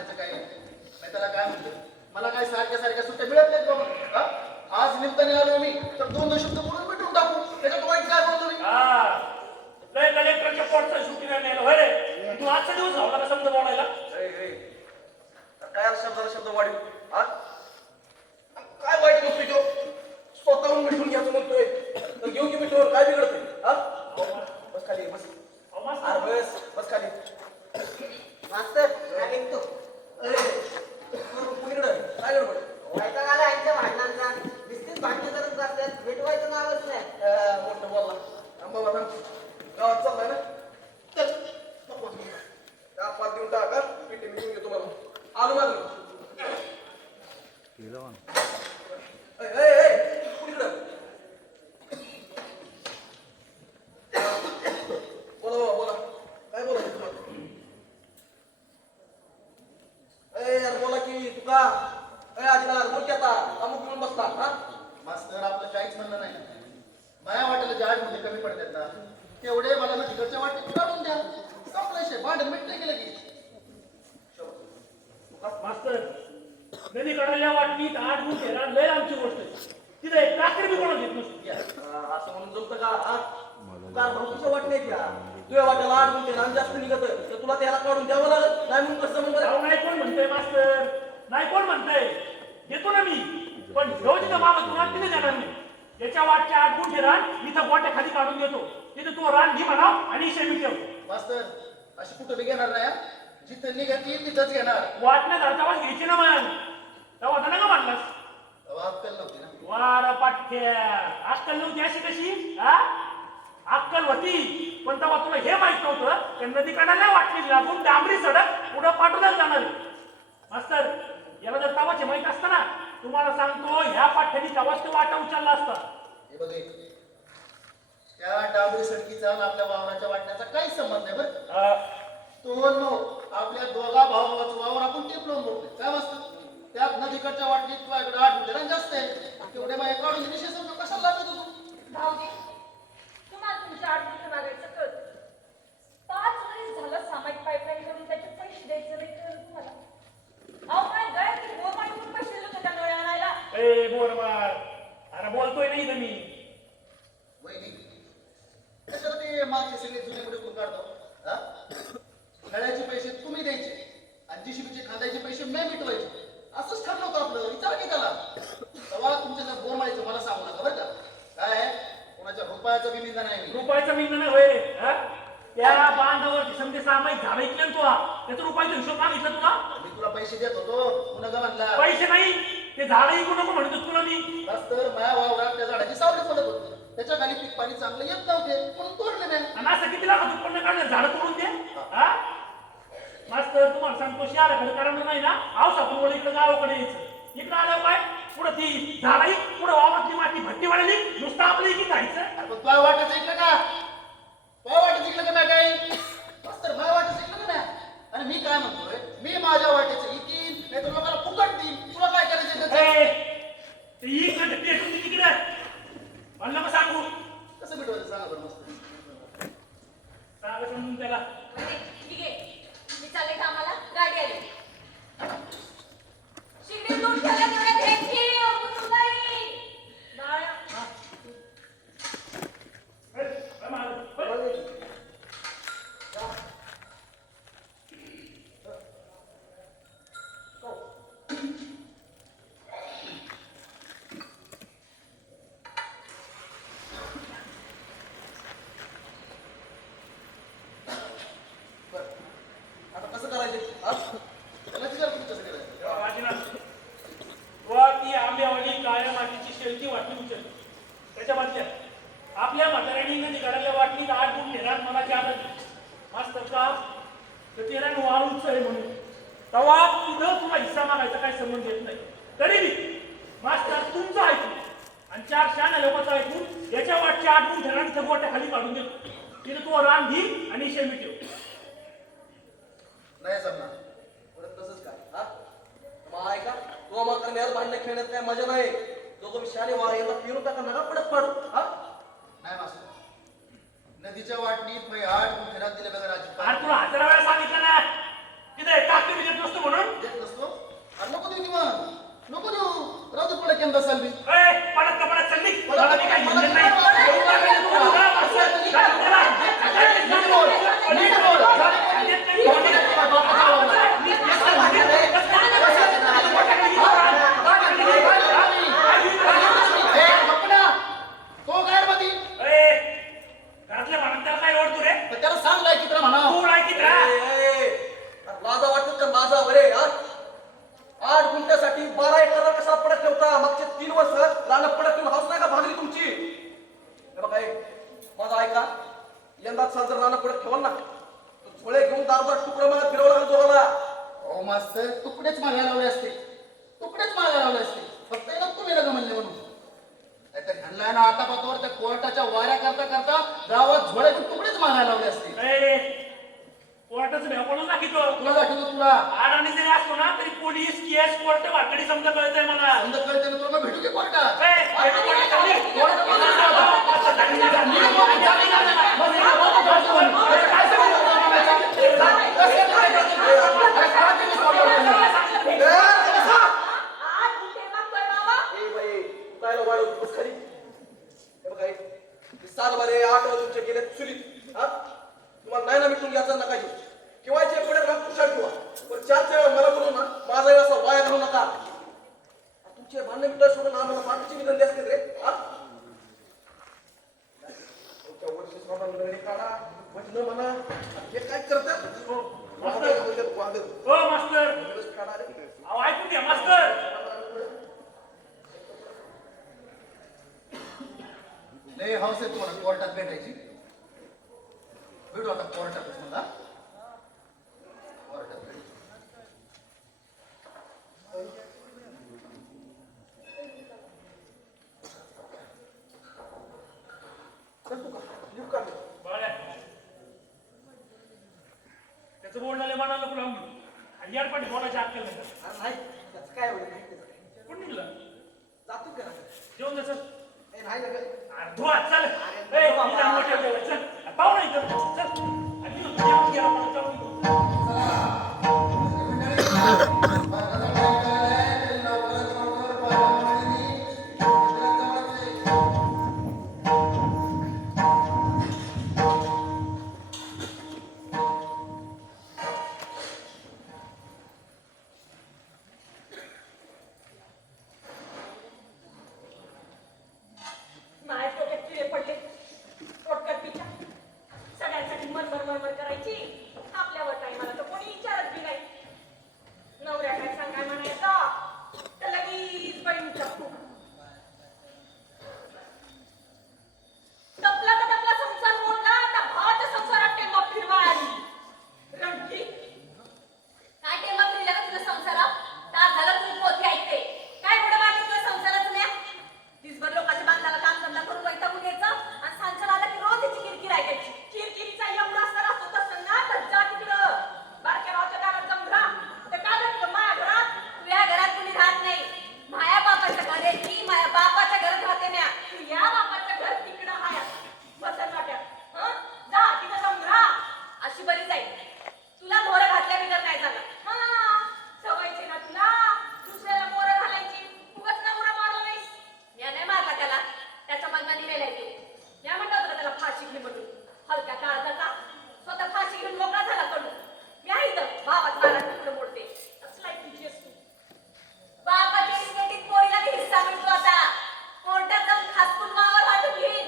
वाटण्याचं काय नाही त्याला काय म्हणतो मला काय सारख्या सारख्या सुट्ट्या मिळत नाहीत बाबा हा? आज निमताने आलो मी तर 2 शब्द बोलून भेटून टाकू त्याच्यात वाईट काय बोलतो मी लय कलेक्टरच्या पोटचा सुट्टी नाही मिळालं होय रे तू आजचा दिवस झाला का शब्द बोलायला काय शब्दाला शब्द वाढीव हा काय वाईट म्हणतोय तो स्वतःहून मिठून घ्यायचं म्हणतोय तर घेऊ की मिठून काय बिघडतंय हा बस खाली बस अरे बस खाली मास्तर काय निघतो काय गडबड व्हायचा आला यांच्या भांडणांचा नुसतीच भांडणं करत बसतात भेटवायचं नावच नाही मोठं बोलला बाबा गावात चाललाय ना चल पाच देऊन टाका पिठी मी घेऊन घेतो मला आलो माझं बोला बोला काय बोलायचं तुम्हाला यार बोला की तुका आजकाल बोल की आता अमुक घेऊन बसला हा मास्तर आपलं काहीच म्हणणं नाही माया वाटेला जहाज मध्ये कमी पडतात ना तेवढे मला ना तिकडच्या वाटेत काढून द्या संपल्याशिवाय भांडण मिटले गेलं की मास्तर नदी कडाल्या वाटणीत 8 गुण केला लय आमची गोष्ट आहे तिथे एक काकरी बी कोणा घेत नसतो असं म्हणून जमतं का हा कार भाऊच्या वाट नाही का तुझ्या वाट्याला 8 गुण केला आणि जास्त निघत तर तुला त्याला काढून द्यावं लागत नाही म्हणून कसं म्हणतो नाही कोण म्हणतंय मास्तर नाही कोण म्हणतंय देतो ना मी पण रोज मामा तुला तिथे देणार नाही त्याच्या वाटच्या 8 गुण ठेरा इथं गोट्या खाली काढून देतो तिथे तू रान घे म्हणाव आणि शेमी ठेव मास्तर अशी कुठं बी घेणार नाही जिथं निघाती तिथंच घेणार वाटण्या धरतावा घ्यायची ना मग तेव्हा आता नका म्हणलास अक्कल नव्हती ना वार पाठ्या अक्कल नव्हती अशी कशी हा अक्कल होती पण तेव्हा तुला हे माहित नव्हतं त्या नदी काढायला वाटली लागून डांबरी सडक पुढं पाठवण्यात जाणार मास्तर याला जर तवाचे माहित असतं ना तुम्हाला सांगतो ह्या पाठ्याने तवाच तो वाटा उचलला असता हे बघे त्या डांबरी सडकीचा आणि आपल्या वावराच्या वाटण्याचा काही संबंध नाही बरं तो भाऊ आपल्या दोघा भावाचं वावर आपण टेपलवून बघतोय काय वाजतं त्यात नदीकडच्या वाटणीत तुला इकडे 8 गुण जास्त आहे तेवढे माझ्या काढून विशेष कशाला लागत तू भाऊजी तुम्हाला तुमच्या 8 गुण मागायचं कळतं 5 वर्ष झालं सामाजिक पाईपलाईन करून त्याचे पैसे द्यायचं नाही कळलं तुम्हाला अहो काय गळ्यात की बोर मारून पैसे दिले होते त्या नळ आणायला ए बोरमार अरे बोलतोय नाही इथं मी वहिनी कशाला ते मागचे सगळे जुने पुढे कोण काढतो हा नळ्याचे पैसे तुम्ही द्यायचे आणि जीसीबीचे खांद्याचे पैसे मी मिटवायचे असंच ठरलं होतं आपलं विचार की त्याला तेव्हा तुमच्या जर बोर मारायचं मला सांगू नका बरं का काय कोणाच्या रुपयाचा बी निंदा नाही रुपयाचा मिळणं नाही होय हा? त्या बांधावर समजे सामायिक झाडं ऐकले तुला त्याचा रुपयाचा हिशोब मागितला तुला मी तुला पैसे देत होतो पुन्हा का म्हणला पैसे नाही ते झाडं ऐकू नको म्हणतो तुला मी बस तर माझ्या वावरात त्या झाडाची सावली पडत होती त्याच्या खाली पीक पाणी चांगलं येत नव्हते म्हणून तोडले नाही आणि असं किती लाख उत्पन्न काढलं झाडं तोडून दे हा मास्तर तुम्हाला सांगतो शहराकडे करायला नाही ना आव सापून इकडे गावाकडे यायचं इकडे आल्यावर काय पुढे ती झाडाई पुढे वावरातली माती भट्टी वाढली नुसतं आपलं इकडे जायचं तुला वाटत ऐकलं का तुला वाटत ऐकलं का नाही काय बस तर माझ्या वाटत ऐकलं का नाही आणि मी काय म्हणतोय मी माझ्या वाटेचं इकीन नाही तर लोकांना फुकट देईन तुला काय करायचं तिकडे म्हणलं मग सांगू कसं भेटवायचं सांगा बरं मस्त सांगा समजून त्याला ठीक आहे मी चालले कामाला गाडी आली शिगडी दूध ठेवल्या तेवढ्या घ्यायची सुंदरी डाळ आता कसं करायचं हा? त्याला विचार तुम्ही कसं करायचं ती आंब्यावाली काळ्या मातीची शेलती वाटली उचलली त्याच्या बाजल्या आपल्या म्हाताऱ्याने नदी काढायला वाटली 8 गुण नेरात मला आलं मास्तर का तर तेरा वाळूच आहे म्हणून तेव्हा तिथं तुला हिस्सा मागायचा काही संबंध येत नाही तरी बी मास्तर तुमचं ऐकून आणि 4 शहाण्या लोकांचं ऐकून याच्या वाटच्या 8 गुण ठेरा तिथं गोट्या खाली काढून देतो तिथे तो रान घे आणि शेमी ठेव नाही जमणार परत तसंच काय हा मग ऐका तो मात्र नेहर भांडणे खेळण्यात काय मजा नाही दोघं शाने वा याला पिरू टाका नका पडत पाडू हा नाही मास्तर नदीच्या वाटणीत 8 गुण घरात दिले बघा राजू तुला 1000 वेळा सांगितलं ना तिथे टाकते विजय नसतो म्हणून मास्तर तुकडेच मागायला लावले असते, तुकडेच मागायला लावले असते, फक्त आहे ना तुम्ही लग्न म्हणले म्हणून. नाहीतर ह्यांना ना आता पातवर त्या कोर्टाच्या वाऱ्या करता करता गावात झोळे तुकडेच मागायला लावले असते. कोर्टाचं भ्या कोणाला दाखवतो तुला दाखवतो तुला आडाने जरी असतो ना तरी पोलीस केस कोर्ट वाकडी समजा कळतंय मला. समजा कळते ना तुला, मग भेटू की कोर्टात? ए, भेटू कोर्टात चालली. कोर्टामध्ये जाऊ. काय आज कुठे मागतोय बाबा? ए बाई, तू काय वाढव बस खाली. हे बघा, हे 7 बारे 8 तुमचे गेले चुलीत. हा? तुम्हाला नाही ना मिटून घ्यायचं नका घेऊ. किंवा जे पुढे राग कुशाल ठेवा. पण 4 वेळा मला बोलू ना, माझा वेळ असा वाया घालू नका. तुमचे भांडण मिटवाय सोडून आम्हाला बाकीचे निधन द्यास रे. हा? तुमच्या वर्षी सोडून काढा, वचन म्हणा. हे काय करतात? वादळ. हो मास्तर, काढा रे. अहो ऐकून घ्या मास्तर. लय हौस आहे तुम्हाला कोर्टात भेटायची. भेटू आता कोर्टातच मला. कोर्टात भेटू. चल तू का? लिहू का? बाळ्या, त्याचं बोलणारे मनाला कुठं आणि याडपाटी बोलायची अक्कल नाही का? अरे नाही, त्याचं काय एवढं नाही त्याचं काय. कोण निघला जातो का? जेवण द्या सर. ए नाही लगेच. अरे धुवा चल. ए, इथं मोठं जेवण, चल. पाहू ना इथं, चल. आणि येऊन जेवण घ्या, आपण जाऊन येऊ. माझ्या डोक्यात किडे पडले. पोटकात पिच्या. सगळ्यांसाठी मरमर करायची. आपल्यावर काय मला तर कोणी विचारत बी नाही. नवऱ्या काय सांगाय म्हणायचं तर लगेच बहिणीचा खूप. टपला तर टपला संसार मोडला, आता भावाच्या संसारात टेंबा फिरवा आली. रणकी, काय टेंबा फिरला का तुझ्या संसारात? तास झाला तुझी पोथी ऐकते. काय पुढे मागे तुझ्या संसाराचं नाही? दिसभर लोकांच्या बांधाला काम धंदा करून वैतागून यायचं आणि सांजचं आला की रोज याची किरकिर ऐकायची. किरकिरीचा एवढा असता असतो तसं ना तर जा तिकडं. बारक्या भावाच्या दारात जाऊन राहा. तर का जात माझ्या घरात? तुझ्या घरात कुणी राहत नाही. माया बापाच्या घर आहे ती, माया बापाच्या घरात राहते ना. तू या बापाच्या घर तिकडं हाय बसन वाट्यात. जा तिथं जाऊन राहा. अशी बरी जाईल. तुला मोरं घातल्या बिगर नाही झालं. सवयचे ना तुला दुसऱ्याला मोरं घालायची. उगाच नवरा मारला नाहीस. या नाही मारला त्याला, त्याच्या मनाने मेलाय तो. या म्हणलं होतं त्याला फाशी घे म्हणून. हलक्या काळजाचा स्वतः फाशी घेऊन मोकळा झाला कडून. मी आहे इथं भावात मारा तिकडे मोडते. असलाय तुझी असतो. बापाच्या इस्टेटीत पोरीला बी हिस्सा मिळतो आता. कोर्टात जाऊन खासकून मावावर वाटून घेईन.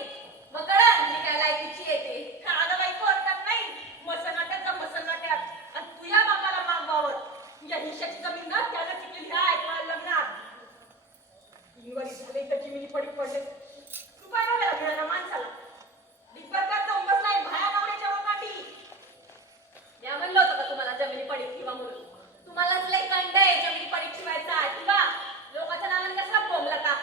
मग कळण मी काय लायकीची येते. अगं बाई कोर्टात नाही, मसनाट्यात जा मसनाट्यात. आणि तुझ्या बापाला मागवावर. तुझ्या हिश्श्याची जमीन ना त्याला चिकली आहे तुला लग्नात. इंग्रजी झाले तर जिमिनी पडी पडले. तू काय बघायला मिळाला माणसाला? दिग्बरकार जाऊन बसलाय भाया नावण्याच्या वकाटी. या म्हणलं होतं का तुम्हाला जमिनी पडीत ठेवा म्हणून? तुम्हालाच लय कंड आहे जमिनी पडीत ठेवायचा. ठेवा. लोकांच्या नावाने कसला बोंबला का?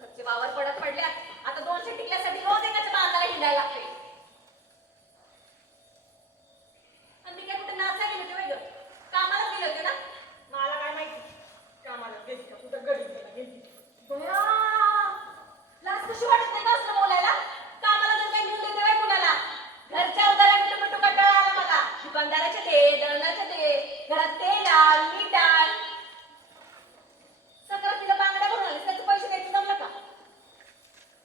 घरचे वावर पडत पडल्यात. आता 200 टिकल्यासाठी रोज एकाच्या बांधाला हिंडायला लागते. आणि मी काय कुठे नाचायला गेले होते वय ग? कामालाच गेले होते ना? मला काय माहिती कामाला गेली का कुठं गरीब गेली. बया, लाज कशी वाटत नाही का असलं बोलायला? कामाला जर काही घेऊन देते बाई कुणाला? घरच्या उदाहरण मिठू कंटाळा आला मला. दुकानदाराचे दे, दळणाचे दे, घरात तेल आण, मीठ आण. सगळं तिला बांगड्या भरून आलीस, त्याचे पैसे द्यायचे जमलं का?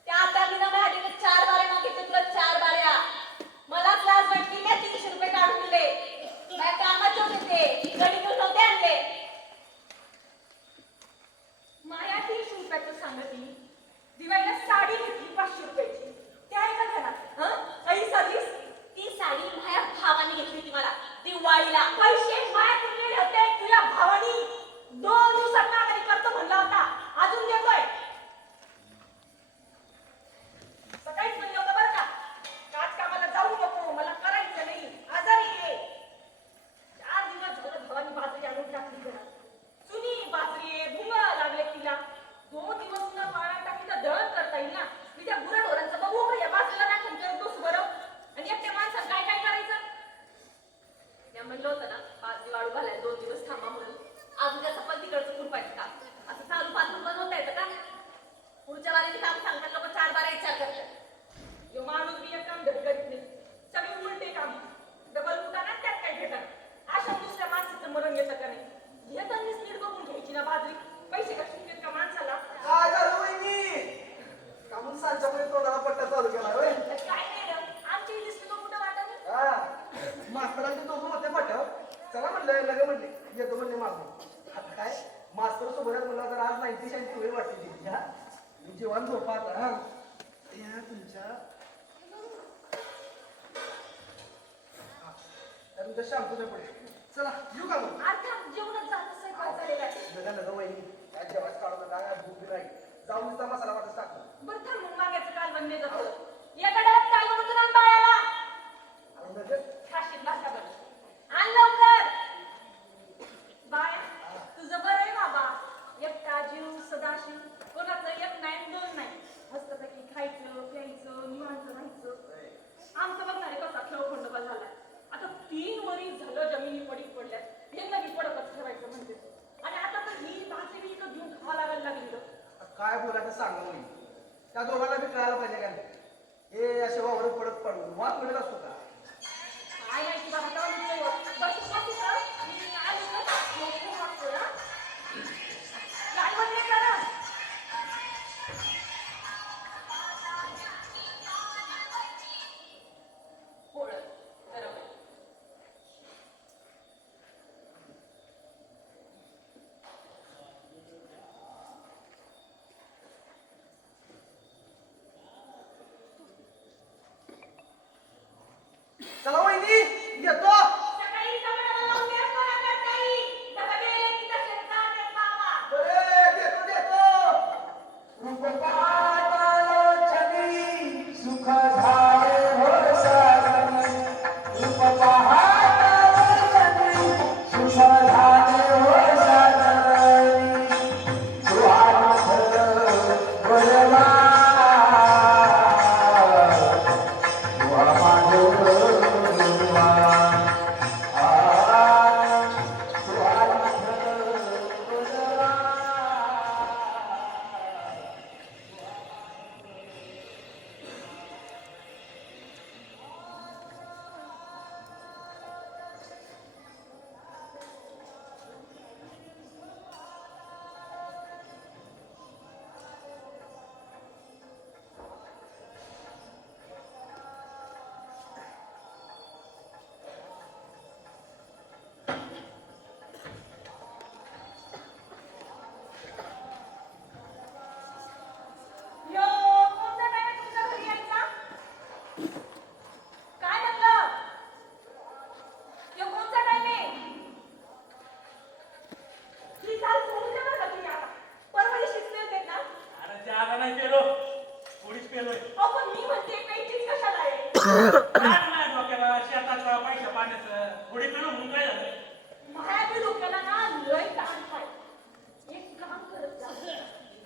त्या आता बिना माझ्या 4 बारे मागितले तुला 4 बाऱ्या. मलाच लाज वाटली. मी 300 रुपये काढून दिले. माझ्या कामाचे होते ते, गडी घेऊन नव्हते आणले. माया 300 रुपयाचं सांगत मी. दिवाळीला साडी घेतली 500 रुपयाची. ते आहे का घरात? आई साधीस ती साडी माझ्या भावाने घेतली होती मला दिवाळीला. पैसे माया कुठे गेले होते? तुझ्या भावानी 2 दिवसात माघारी करतो म्हणला होता. अजून देतोय. सकाळीच म्हणलं होतं बरं का, आज कामाला जाऊ नको, मला करायचं नाही, आजारी आहे. 4 दिवस झालं भावानी बाजरी मी म्हणलं होतं ना बाजरी वाळू घालायला 2 दिवस थांबा म्हणून. अजून त्याचं पण तिकडचं खुरपायचं काम. असं चालू पासून बनवता येतं का? पुढच्या वारीचे काम सांगतात लोक 4 बारा विचार करतात. जो माणूस बी एक काम करीत नाही. सगळे उलटे काम. डबल फुटाना त्यात काय घेतात. अशा दुसऱ्या माणसाचं मरण घेतं का नाही? घेतानीच नीट बघून घ्यायची ना बाजरी. पैसे कसे देत का माणसाला? काय झालं वहिनी? का म्हणून सांच्यापुढे तोंडाला पट्टा चालू केला होय? काय नाही रे. आमची ही दिसली तो कुठं वाटत नाही. हा, मास्तरांचे दोघं होते पाठव. चला म्हणलं लगे म्हणले येतो म्हणले मागून. आता काय मास्तर सोबत म्हणला तर आज 90-90 वेळ वाटते तिची. हा मी जेवण झोपा आता. हा या तुमच्या त्या तुमच्या शांतूच्या पुढे चला येऊ का मग? अर्थात जेवणच जात स्वयंपाक झालेला आहे. लगा लगा वहिनी काय जेवायच काढून काय भूक नाही जाऊन नुसता मसाला वाटत टाकला. बरं थांब मग मागायचं कालवण नाही जातं. एका डब्यात कालवण होतं ना बाळाला. आणि म्हणजे खाशीत भाषाभर. आण लवकर. बाय तुझं बरं आहे बाबा. एकटा जीव सदाशिव. कोणाचं एक नाही 2 नाही. मस्तपैकी खायचं प्यायचं निवांत राहायचं. आमचं बघणारे कसा खेळखंडोबा झालाय. आता 3 वरी झालं जमिनी पडीक पडल्यात. हे नवी पडकच ठेवायचं म्हणते. आणि आता तर ही भाजी विकत घेऊन खावा लागायला लागली. काय बोलायचं सांगा वहिनी त्या दोघांना बी कळायला पाहिजे का नाही? हे असे वावर पडत पडून वाद पडत असतो का? काय नाही की बाबा तेव्हा निघतोय. बस बस कर. मी आलो तर खूप वाटतोय हा. कालवण नाही करत. पोळं गरम आहे. चला वहिनी येतो. सकाळी डबा लावून दे मला काही. डबा गेले की तसेच जाते बाबा. अरे देतो देतो. रूप पाहतालोचनी सुख झाले हो सागरी. रूप पाहतालोचनी सुख झाले हो सागरी. सुहानाथ वरवा सुहामाधव वरवा. सुहानाथ वरवा. यो कोणता टाइम आहे तुमच्या घरी यायचा? काय म्हणलं? यो कोणता टाइम आहे? ही चाल सोडून द्या बरं का तुम्ही आता. परवा दिवशीच नेलते ना? अरे जागा नाही पेलो. थोडीच पेलोय. अहो पण मी म्हणते पेटीच कशाला आहे? काय नाही डोक्याला शेताचा पैसा पाण्याचं. थोडी पेलो म्हणून काय झालं? माया बी डोक्याला ना लय ताण आहे. एक काम करत जा.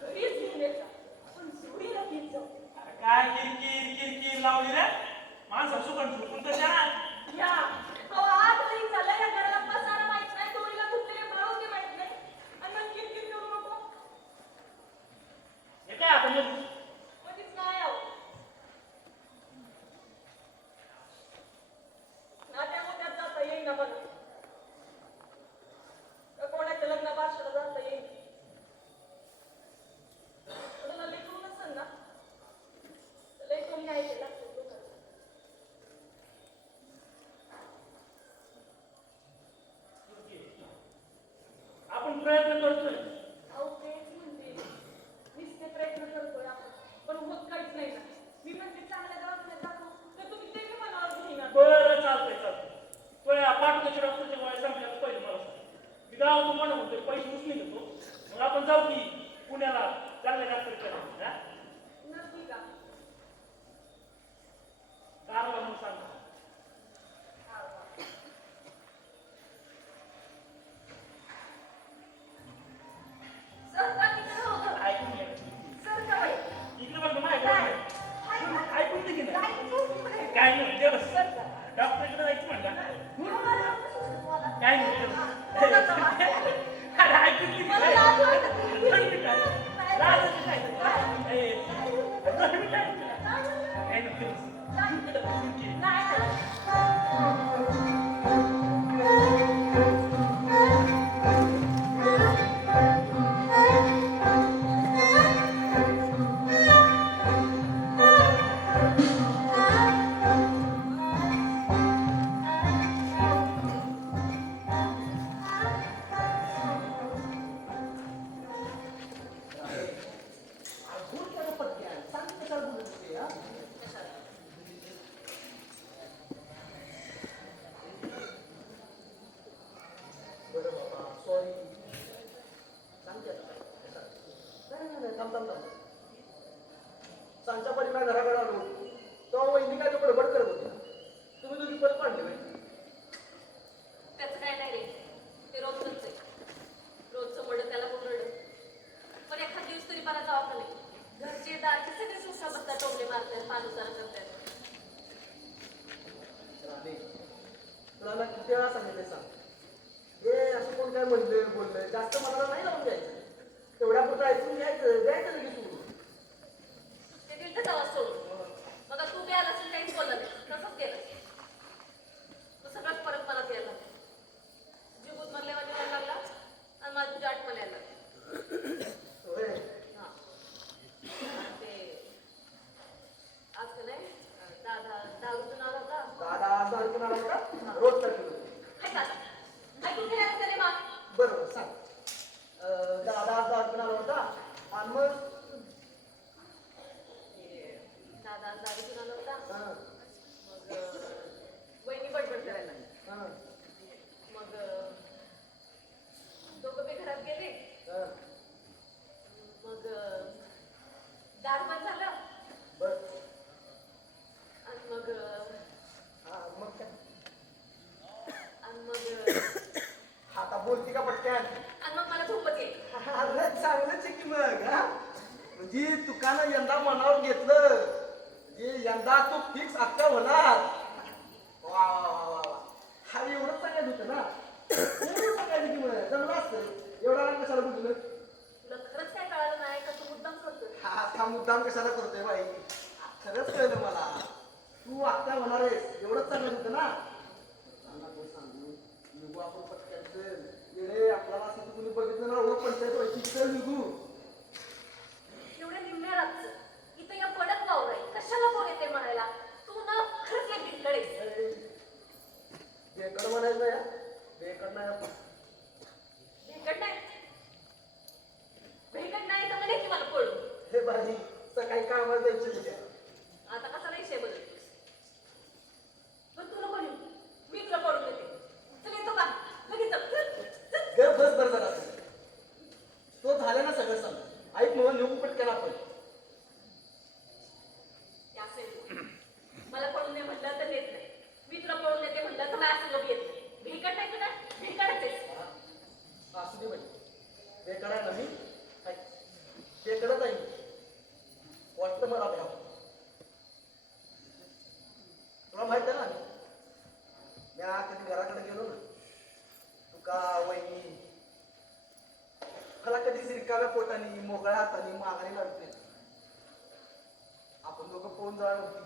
घरीच घेऊन येत जा. पण जोडीला घेत जाऊ. अरे काय किरकिर किरकिर लावली रे. माणसं सुकन झोपून तर द्या. या अहो आज घरी चाललंय या घराला बसायला माहित नाही. जोडीला कुठले ब्लाऊज माहित नाही. आणि मग किरकिर करू नको. हे काय आता मग? मध्येच नाही आहो. नात्या मोत्यात जाता येईना मला. का कोणाच्या लग्न बारशाला जाता येईल. कोणाला लेकरू नसेल ना तर लेकरून न्यायचे लागतात लोकांना. आपण प्रयत्न करतोय. अहो तेच म्हणते. नुसते प्रयत्न करतोय आपण. पण होत काहीच नाही ना. मी म्हणते चांगल्या दवाखान्यात दाखवू तर तुम्ही ते बी मनावर घेईना. बरं चालतंय चालतंय. तो या पाठवण्याच्या डॉक्टरच्या गोळ्या संपल्या पहिलं मला सांग. मी गावातून म्हणत होते पैसे उचलून घेतो. मग आपण जाऊ की पुण्याला चांगल्या डॉक्टरच्या. हा? नक्की का? गावाला मग सांग. हा, हा. सर का तिकडे होतं? ऐकून घे. सर का बाई? इकडे बघ ना, काय? ऐकून घे की नाही. काय तू इकडे? काय नाही, दे बस. सर का? डॉक्टरकडे जायचं म्हणलं. मी म्हणाले, अरे ऐकून किती मला काय? लाज वाटते. दोन मिनिटं. लाजच काय? ए, दोन मिनिटं. काय नको. नाही ना. बोल त्याला पटकन. सांग कशाला बोलत होती, हा? बरं बाबा, सॉरी. सांग त्याला. नाही, थांब. सांच्या परी माझ्या घराकडे आलो. तेव्हा वहिनी काय तो बडबड करत होती. तुम्ही तुझी परत पाडली बाई. त्याचं काय नाही रे, ते रोजचंच आहे. रोजचं मड त्याला पण रड. पण एखाद दिवस तरी मला जावं का नाही? घरचे दारचे सगळे सुसा बसता टोमले मारतात, पानुसार करतात. राणे, तुला ना किती वेळा सांगितले सांग. हे असं कोण काय म्हणलं बोललं जास्त मनाला नाही लावून द्यायचं. तेवढ्या पुरतं ऐकून घ्यायचं, द्यायचं लगेच सोडून. ते दिलं तर सोडून. मग तू बी आलास आणि काहीच बोलला नाही. तसंच केलं. तो सगळंच परत मला द्यायला लागला. जीव गुदमरल्यावानी व्हायला लागला आणि मला तुझी आठवण यायला लागली. होय. हा. ते आज का नाही दारूचं नाव होता. दादा असं ऐकून आला होता? रोज तर केलं. हाय का? ऐकून घ्यायला तरी मग. बरोबर सांग. दादा असं ऐकून आला होता आणि मग दादा दारू घेऊन आला होता. हा, मग वहिनी बडबड करायला लागली. हा, मग दोघं बी घरात गेले. हा. मग दार बंद झालं बर. आणि मग हा, मग काय? आणि मग आता बोलती का पटकन? आणि मग मला झोपत येईल. अरे चांगलंच आहे की मग, हा? म्हणजे तुकानं यंदा मनावर घेतलं म्हणजे यंदा तू फिक्स आत्या होणार. वा वा वा वा वा. हा एवढंच सांगायचं होतं ना. एवढं सांगायचं की मग जमलं असतं. एवढा राग कशाला बुजलं? तुला खरंच काय कळालं नाही का तू मुद्दाम करतोय? हा मुद्दाम कशाला करतोय बाई? खरंच कळलं मला. तू आत्या होणार आहेस एवढंच सांगत होतं ना. सांगा कोण सांगू निघू आपण पटकन चल. येडे आपल्याला असं तर कुणी बघितलं ना एवढं पंचायत व्हायची. चल निघू. एवढ्या निम्म्या रातचं इथं या पडत वावर आहे. कशाला कोण येते म्हणायला? तू ना खरंच एक भिकडेस. बेकड म्हणायचं या बेकड नाही आपण. भेकड नाही. भेकड नाही तर म्हणे की मला पळू. हे बाई सकाळी कामाला जायची उद्या. आता कसा नाही शे बदलतोस. पण तू नको येऊ. मी तुला पळून देते. चल येतो का? लगेच चल. चल. गप बस बरं जरा. तो झालं ना सगळं सांग. ऐक म्हणून निघू पटकन आपण. या असेल. मला पळून दे म्हटलं तर देत नाही. मी तुला पळून देते म्हटलं तर माझ्या संग येत नाही. भेकड नाही तुला? भेकडच आहेस. हा, असू दे बाई. बेकड आहे ना मी. ऐक, बेकडच आहे मी. वाटतं मला भ्याव. तुला माहित आहे ना मी कधी घराकडे गेलो ना तुका वहिनी मला कधीच रिकाव्या पोटाने मोकळ्या हाताने माघारी लागते. आपण दोघं पळून जाणार होती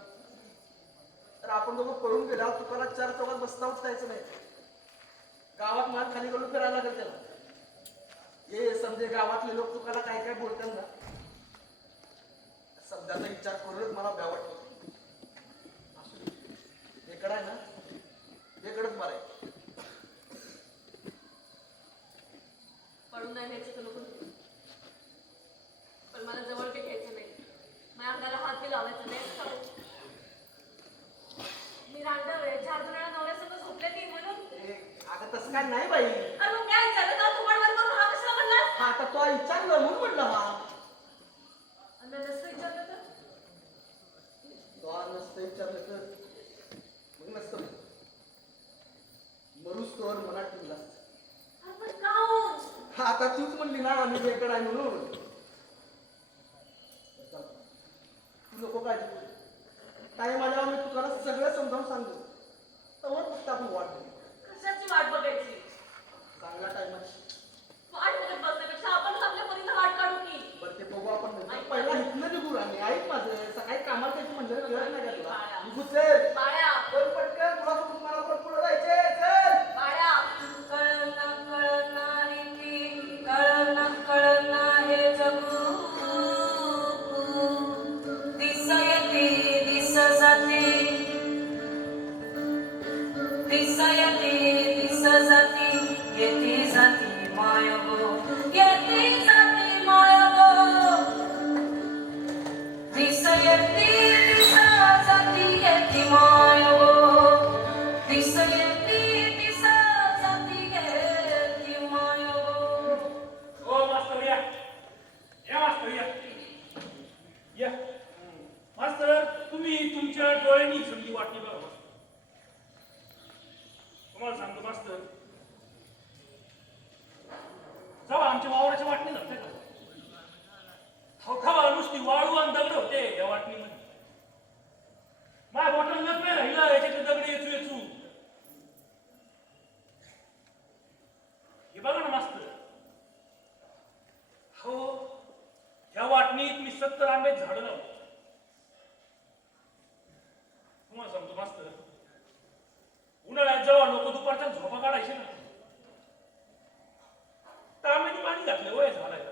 तर आपण दोघं पळून गेल्यावर तुकाला चार चौकात बसता उठायचं नाही. गावात मान खाली करून फिरायला लागेल त्याला. हे समजे गावातले लोक तुकाला काय काय बोलतात ना शब्दाचा विचार करूनच मला भ्या वाटतो. असू दे. बेकड आहे ना बेकडच बरं आहे. पळून नाही न्यायचं तर नको नेऊ. पण मला जवळ बी घ्यायचं नाही. माझ्या अंगाला हात बी लावायचा नाही. मी रांडव आहे. 4 जणांना नवऱ्यासोबत झोपले ती म्हणून. अगं तसं काय नाही बाई. अरे मग काय विचारलं का तू बडबड करून हा कशाला म्हणलास? हा आता तो विचारलं म्हणून म्हटलं हा. आणि मी नसतं विचारलं तर? तो नसतं विचारलं तर मग नसतं मरूस तोवर मनात ठेवला. अरे पण काहून? हा आता तूच म्हणली ना आम्ही बेकड आहे म्हणून. तू नको काळजी करू. टाइम आल्यावर मी तुला सगळं समजावून सांगतो. तर फक्त आपण वाट बघू. कशाची वाट बघायची? चांगला दिस जाती येती जाती माय गो येती जाती माय गो दिस येती दिस जाती येती माय गो दिस येती दिस जाती येती माय गो ओ मास्तर या मास्तर या मास्तर तुम्ही तुमच्या डोळ्यांनी समजी वाटली बघा मास्तर. तुम्हाला सांगतो मास्तर जेव्हा आमच्या वावराच्या वाटणी झालते का थवा नुसती वाळू आणि दगड होते या वाटणीमध्ये. माझ्या बोटाला नख नाही राहिलं याच्यातले दगड येचू येचू. हे बघा ना मास्तर हो ह्या वाटणीत मी 70 आंबे झाडं लावली. तुम्हाला सांगतो मास्तर उन्हाळ्यात जेव्हा लोक दुपारच्या झोपा काढायचे ना तांब्याने पाणी घातलं वय झाडायला.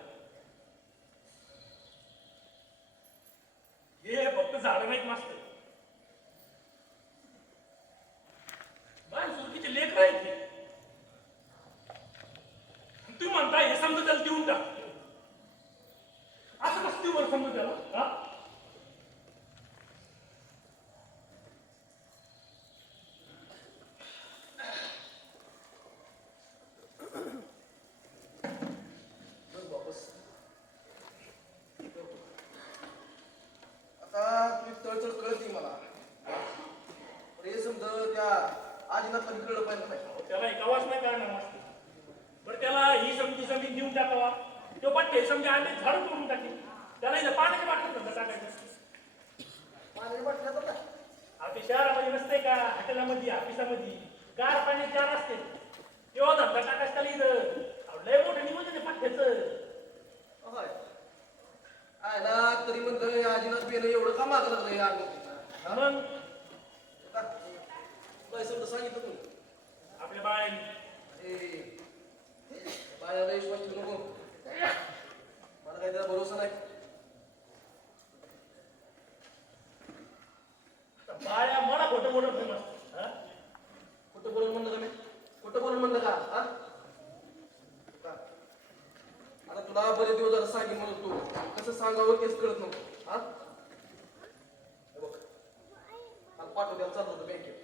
हे फक्त झाडं नाहीत मास्तर सुरतीचे लेकर आहेत हे. तुम्ही म्हणता हे समजा त्याला देऊन टाक असं कसं वर समजा त्याला हा वापस आता तुम्ही तळतळ कळती मला हे समजा त्या आजीनाथ कधी कळलं पाहिजे नाही. त्याला एकावाच नाही करणार मास्तर. बरं त्याला ही समजी जमीन देऊन टाकावा तो पट्टे समजा आले झाडून करून टाकेल. त्याला इथं पाण्याच्या बाटल्या धंदा टाकायचं. पाणी वाटलं तर काय आपल्या शहरामध्ये नसते का हॉटेलामध्ये ऑफिसामध्ये गार पाणी चार असते तेव्हा धंदा टाकायचं त्याला इथं लय मोठं निघून ते पट्ट्याचं. होय आहे ना तरी म्हणलं आजीनाथ बियाणं एवढं का मागं लागलं या मग काय समजा सांगितलं तुम्ही आपल्या बाळांनी बाळाला विश्वास ठेवू नको मला काही त्याला भरोसा नाही. बाळ्या मला खोटं बोलत नाही मास्तर. खोटं बोलून म्हणलं का मी खोटं बोलून म्हणलं का हा का? आता तुला बरेच दिवस झालं सांगेन म्हणून तू कसं सांगावं तेच कळत नव्हतं हा हे बघ मला पाठवल्यावर चाललो होतो बँकेत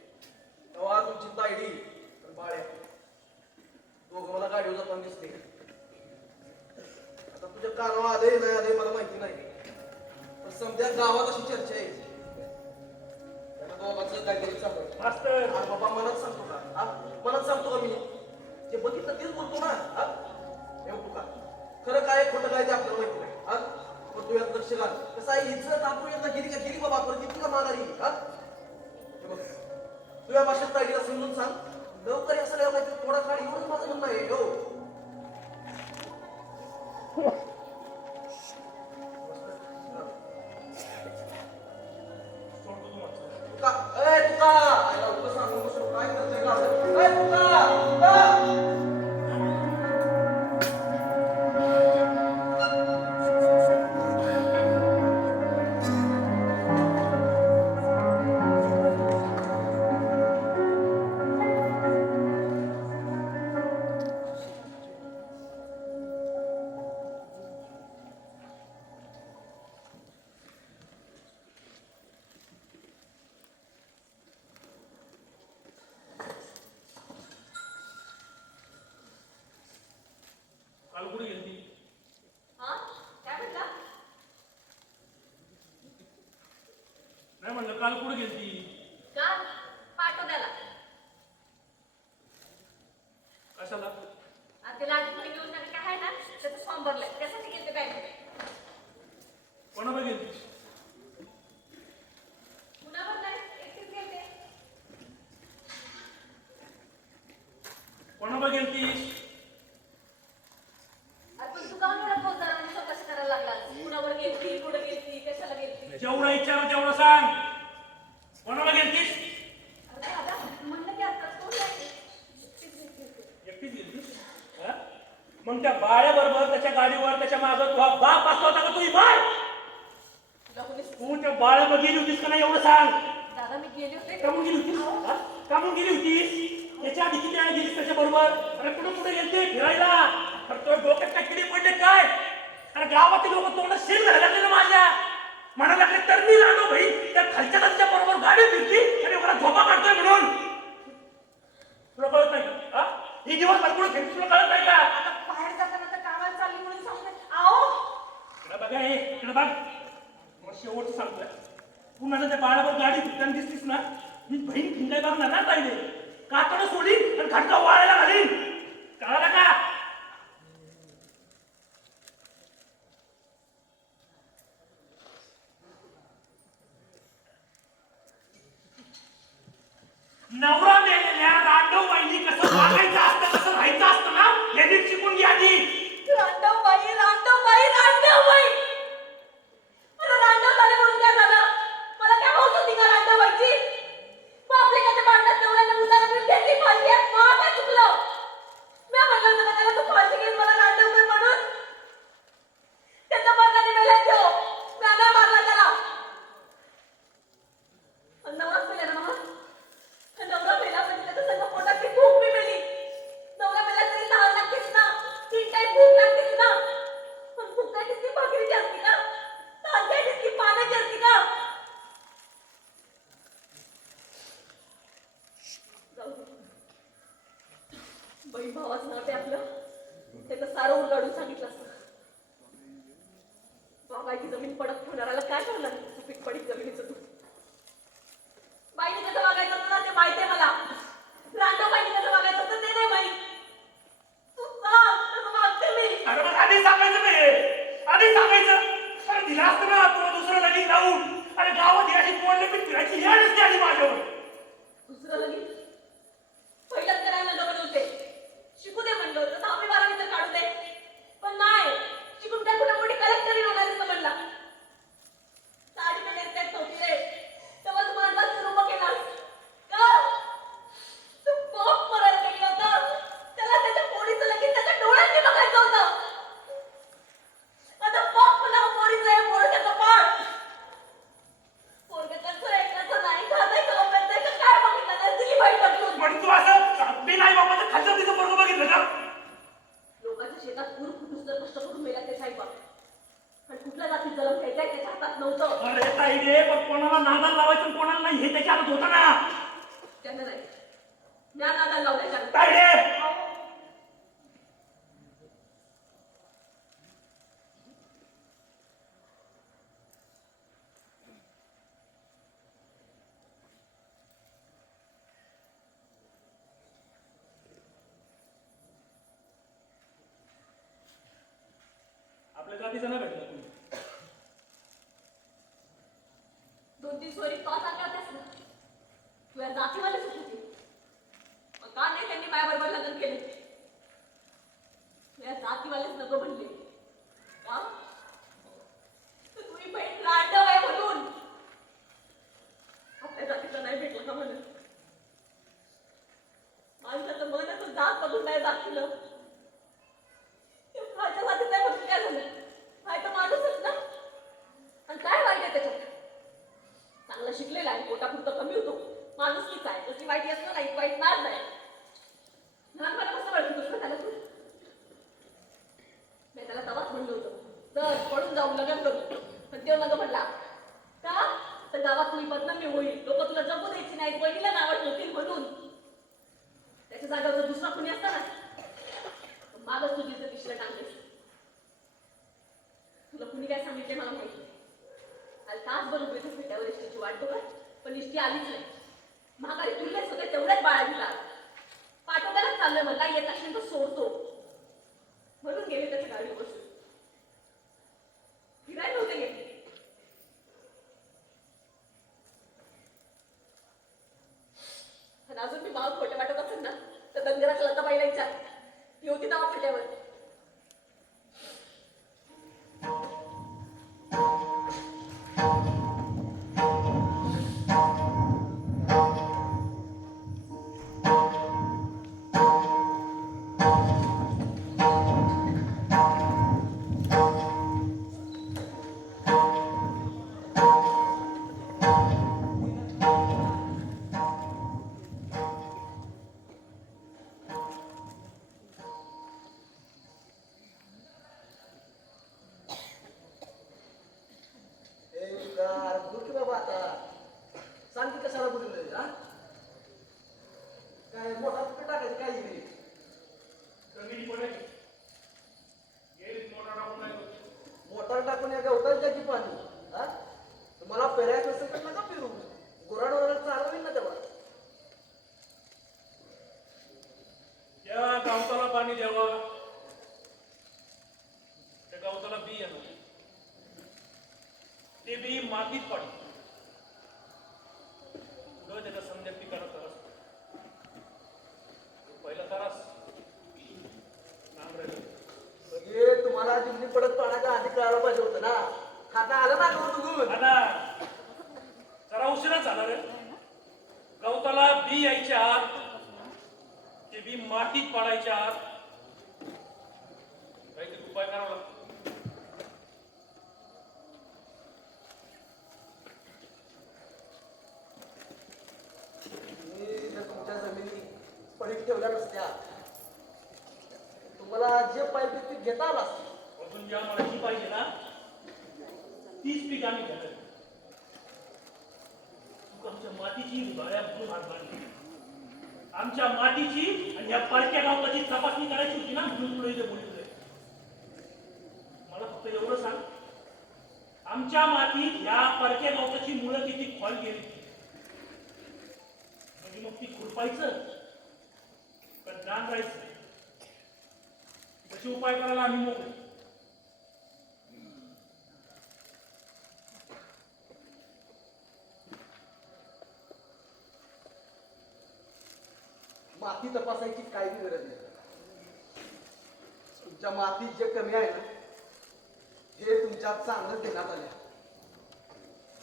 तेव्हा तुमची तायडी आणि बाळ्या दोघं मला गाडीवर जाताना दिसते. आता तुझ्या कानावर आले नाही आले मला माहिती नाही पण समजा गावात अशी चर्चा आहे त्यांना दोघांचं काहीतरी चालू आहे. मास्तर अरे बाबा मलाच सांगतो का हा मलाच सांगतो का मी जे बघितलं तेच बोलतो ना हा हे बघतो का खरं काय खोटं काय ते आपल्याला माहिती नाही हा पण तू यात लक्ष घाल कसं आहे इज्जत आपण एकदा गेली बाबा परत किती का माघारी हा हे बघ तुझ्या भाषेत ताईला समजून सांग लवकर या सगळ्या काहीतरी थोडा काळ एवढंच माझं म्हणणं आहे हो सोडतो तू मास्तर. तुका ए तुका आयला उगाच सांगू नको काय करतोय का ए तुका तुका काल कुठे गेली हा काय म्हटला नाही म्हणलं काल कुठे गेली का पाठव त्याला कशाला आणि ते लाटून घेऊन काय आहे ना त्याचं फॉर्म भरलंय त्यासाठी गेले बँकेत. कोणाला गेली पुन्हा भरलाय एकटीच गेले. कोणाला गेलतीस आपण दुकानावर पोहोचणार आणि चौकशी करायला लागला कुणावर गेलती कुठं गेलती कशाला गेलती. जेवढा इच्छा तेवढं सांग. कोणाला गेलतीस अरे दादा म्हणलं की आताच कोण जायचे एकटीच गेलतीस हा? मग त्या बाळ्याबरोबर त्याच्या गाडीवर त्याच्या मागं तुझा बाप असला होता का तुझी बाळ तुला कोणी तू त्या बाळ्यामध्ये गेली होतीस का नाही एवढं सांग. दादा मी गेले होते कामून गेली होतीस हा? कामून गेली होतीस याच्या आधी किती वेळा गेलीस त्याच्या बरोबर? अरे कुठे कुठे गेलते फिरायला? अरे तो डोक्यात काय किडे पडले काय? अरे गावातील लोक तोंडात शेण घालायला लागले ना माझ्या. म्हणायला लागले तर मी राहतो भाई त्या खालच्या त्यांच्या बरोबर गाडी फिरती आणि मला झोपा काढतोय म्हणून. तुला कळत नाही का? हा? ही दिवस भरपूर फिरती तुला कळत नाही का? आता बाहेर जाताना तर कामाला चालली म्हणून सांगते. आओ इकडे बघा हे इकडे बघ. मग शेवटचं सांगतोय. पुन्हा त्या बाळावर गाडी फिरताना दिसलीस ना मी बहीण खिंडाय बघणार ना पाहिजे. कातडं सोडीन आणि खडका वाळायला घालीन. कळालं का? नवरा मेलेल्या रांडव बाईंनी कसं वागायचं असतं कसं राहायचं असतं ना हे नीट शिकून घ्या आधी. रांडवबाई रांडवबाई रांडवबाई. अरे रांडव झाले म्हणून काय झालं? मला काय हौस होती का रांडवबाईची? बापलेकाच्या भांडणात नवऱ्याने उतारा घेऊन घेतली फाशी. मग काय चुकलं? मी म्हणलं होतं का त्याला तू फाशी घेऊन मला रांडवकर म्हणून? त्याच्या मरणाने मेला तो. मी नाही मारला त्याला. आणि नवराच मेला ना मग? नवरा मेला म्हणजे त्याच्या सगळं पोटातली भूक बी मेली. नवरा मेला तरी तहान लागतेच ना. 3 टाइम भूक लागतेच ना. पण भूक काय नुसती भाकरीची असते का? तहान काय नुसती पाण्याची असते का? जाऊ दे. बहीण भावाचं नाव ते आपलं त्याचं सारं उलगाडून सांगितलं असतं. बाबाची जमीन पडत होणाऱ्याला काय करणार? सुपीक पडीक जमिनीचं तू. बाईने कसं वागायचं होतं ना ते माहिती आहे मला. रांडवबाईने कसं वागायचं होतं ते नाही माहित. तू सांग कसं वागते मी. अरे मग आधी सांगायचं नाही. आधी सांगायचं. अरे दिला असतं ना तुला दुसरं लगीन लावून. अरे गावात याची बोलले मी फिरायची या नसते आधी माझ्यावर. दुसरं लगीन पहिल्याच करायला नको होते. शिकू दे म्हणलं होतं 10वी 12वी तर काढू दे. पण नाही शिकून काय कुठे मोठी कलेक्टरी होणार असं म्हणला. साडी पण नेसण्यात नव्हती रे. तेव्हा तू माझा सुरू केलास का? तू बाप मरायला गेला होता. त्याला त्याच्या पोरीचं लगीन त्याच्या डोळ्यांनी बघायचं होतं. आता बाप मला पोरीचं हे पोरगं कपाळ. पोरगं कसं आहे कसं नाही खाताय का वापरत नाही का काय बघितलं नाही तुझी बाई बघून. पण तू असं मी नाही बाबाचं खालचं तिचं बरोबर बघितलं का? लोकांच्या शेतात पूर फुटूस तर कष्ट करून मेला ते साईबा. आणि कुठल्या जातीत जन्म घ्यायचा त्याच्या हातात नव्हतं. अरे ताई रे पण कोणाला नादाला लावायचं आणि कोणाला नाही हे त्याच्या हातात होतं ना. त्यांना नाही ज्ञान आधार लावल्याच्या ताई रे आपल्या जातीचं नाही भेटलं तुम्ही. 2-3 सोयरी तो चांगल्या होत्यास ना. तुझ्या जातीवाले सुट होती. मग का नाही त्यांनी माझ्याबरोबर लग्न केले? तुझ्या जातीवालेच नको म्हणले का? तर तुझी बहीण रांडव आहे म्हणून. आपल्या जातीचं नाही भेटलं का म्हणून? माणसाचं मन असं जात बघून नाही दाखवलं. माझ्या जातीत नाही म्हणून काय झालं? काय तर माणूसच ना. आणि काय वाईट आहे त्याच्यात? चांगला शिकलेला आहे पोटापुरतं कमी होतो. माणुसकीच आहे तशी वाईट असलं नाही वाईट नाच नाही. लहानपणापासून वाटतोस ना त्याला तू. मी त्याला तवाच म्हणलं होतं चल पळून जाऊन लग्न करू. पण तेव्हा लग्न म्हणला का? तर गावात तुझी बदनामी होईल. लोक तुला जगू द्यायची नाहीत. बहिणीला नावं ठेवतील म्हणून. त्याच्या जागेवर जर दुसरा कुणी असता ना मागच तुझी इज्जत पिशव्या टाकलीस. तुला कुणी काय सांगितले मला माहिती नाही. काल तासभर उभे होते फेट्यावर इष्टीची वाट बघत पण इष्टी आलीच नाही. महागारी तुलनेत सगळे तेवढ्याच बाळा घेतात. पाठवतानाच चाललंय म्हणला येत असेल तर सोडतो म्हणून गेले त्याच्या गाडीवर बसून. फिरायला नव्हते गेले. आणि अजून मी भाव खोटे वाटत असेल ना तर दंगराच्या लताबाईला विचार. ती होती तेव्हा फेट्यावर. मातीत पडली पुढं त्याचा समजा पिकाला त्रास पहिला त्रास नांगरायला म्हणजे तुम्हाला जिंकली पडत पाण्याच्या आधी कळायला पाहिजे होतं ना. खाता आलं ना दूर आता जरा उशिरा झाला रे गवताला बी यायच्या आत ते बी मातीत पडायच्या आत काहीतरी उपाय करावा लागतो. तुम्ही जर तुमच्या जमिनी पडीक ठेवल्या नसत्या तुम्हाला जे पाहिजे ते घेता आलं असतं. अजून ज्या मला जी पाहिजे ना तीच पीक आम्ही घेणार आमच्या मातीची गाड्या म्हणून हात बांधली आमच्या मातीची आणि या परक्या गावची तपासणी करायची होती ना म्हणून तुला इथे बोलतोय. मला फक्त एवढं सांग आमच्या मातीत या परक्या गावची मुलं किती खोल गेली म्हणजे मग ती खुरपायचं पण ज्ञान राहायचं तसे उपाय करायला आम्ही मोकळे. माती तपासायची काही गरज नाही. तुमच्या मातीत जे कमी आहे ना हे तुमच्या चांगलं देण्यात आले.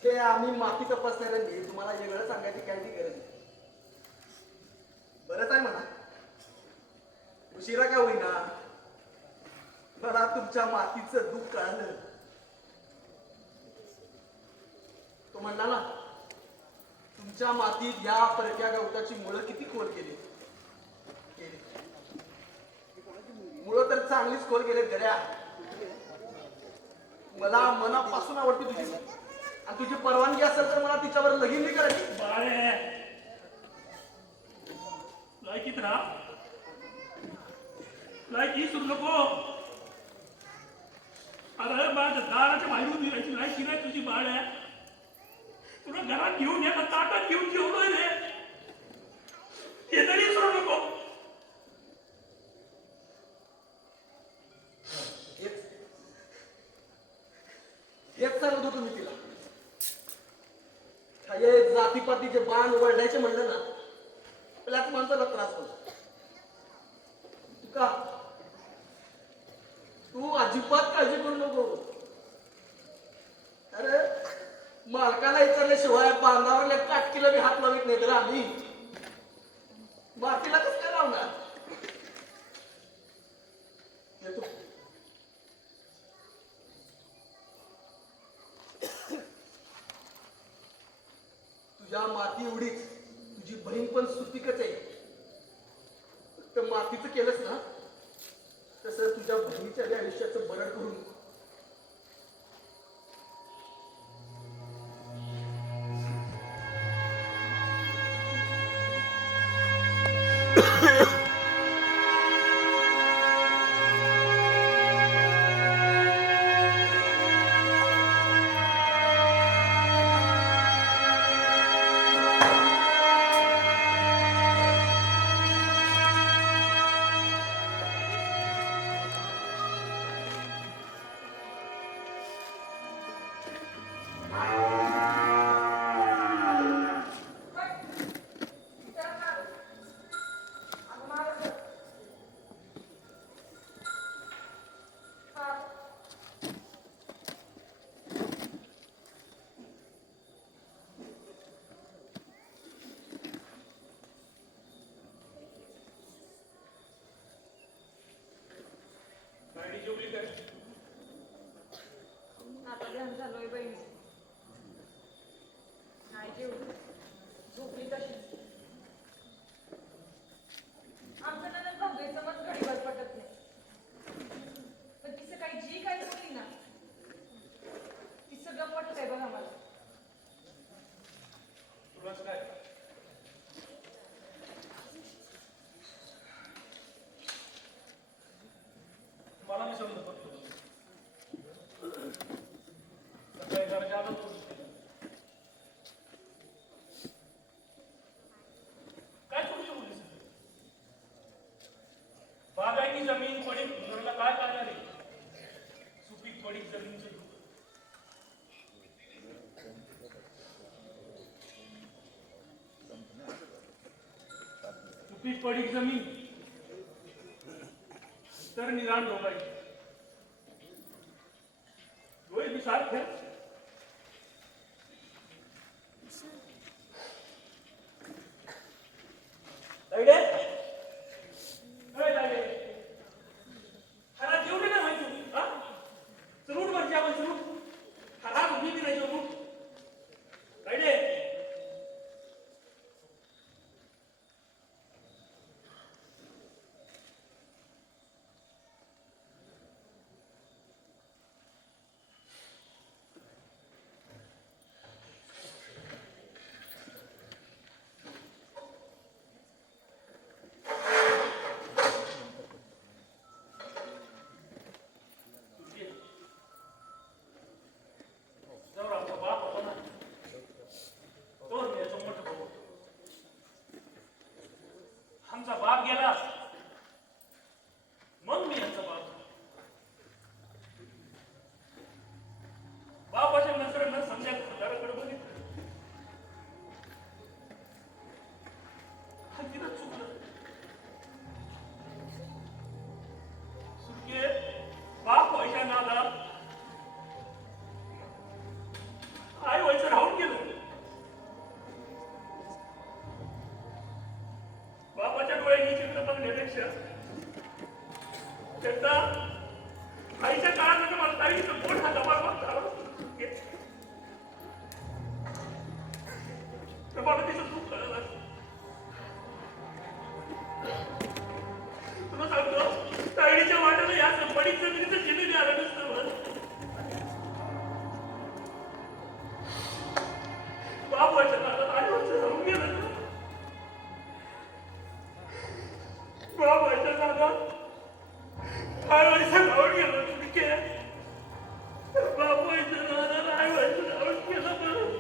हे आम्ही माती तपासणाऱ्यांनी तुम्हाला वेगळं सांगायची काही गरज नाही. बरंच आहे म्हणा उशिरा का होईना मला तुमच्या मातीचं दुःख कळलं. तो म्हणला ना तुमच्या मातीत या परक्या गवताची मुळं किती खोल गेली. मुळं तर चांगलीच खोल गेले गड्या. मला मनापासून आवडते तुझी आणि तुझी परवानगी असेल तर मला तिच्यावर लगीन नाही करायची. बाळे लायकीत राहा लायकी सुरू नको. अरे माझ्या दाराच्या बाहेरून निघायची लायकी नाही तुझी बाळ आहे. तुला घरात घेऊन येतात ताटात घेऊन जेवलोय रे हे तरी सुरू नको. हेच सांगत होतो मी तिला. हे जातीपातीचे बाण वळडायचे म्हणलं ना त्याच माणसाला त्रास होतो. का तू अजिबात काळजी करू नको. अरे मालकाला विचारल्याशिवाय बांधावरल्या काटकीला बी हात लावित नाही तर आम्ही मातीला कसं काय लावणार. येतो. तुझ्या माती एवढीच तुझी बहीण पण सुपीकच आहे. तर मातीचं केलंस ना तसं तुझ्या बहिणीच्या बी आयुष्याचं बरं करून गाडी जेवली काय आता ध्यान झालोय बहिणी नाही जेवली झोपली तशीच. आमचं नंतर भाऊजाईचं मत घडीवर पटत नाही पण तिचं काही जी काही होती ना ती सगळं पटत आहे बघा मला. तुलाच काय मला नाही समजत सकाळी जरा जादा बोलतो. काय छोटी बोलली सगळी बागायती जमीन पडीक घरला काय करणार आहे सुपीक पडीक जमीनचं पडीक जमीन तर निराण डोबायची डोळे बी सारखे लाईडे लाईडे खरा जेवढे नाही माहिती हा चरूट म्हणजे आपण चरूट खरा मी बी नाही चरूट लाईडे आमचा बाप गेला मग मी यांचा बाप बापाच्या नजरेनं समजा घराकडे बघितलं आणि तिनं चुकलं सुटके बाप व्हायच्या नादा आई व्हायचं राहून गेलं बापाच्या डोळ्यांनी चित्र बघण्यापेक्षा त्याचा आईच्या काळात मला ताईचं बोट हा दबाव तर मला तिचं दुःख कळलं तुला सांगतो ताईच्या वाट्याला या संपणीत जमिनीचं चिन्ह आलं नसतं बाप व्हायच्या काळात आई व्हायचं राहून गेलं बाप व्हायच्या काळात आई व्हायचं राहून गेलं तुझे बाप व्हायचं नादाला आई व्हायचं राहून गेलं बरं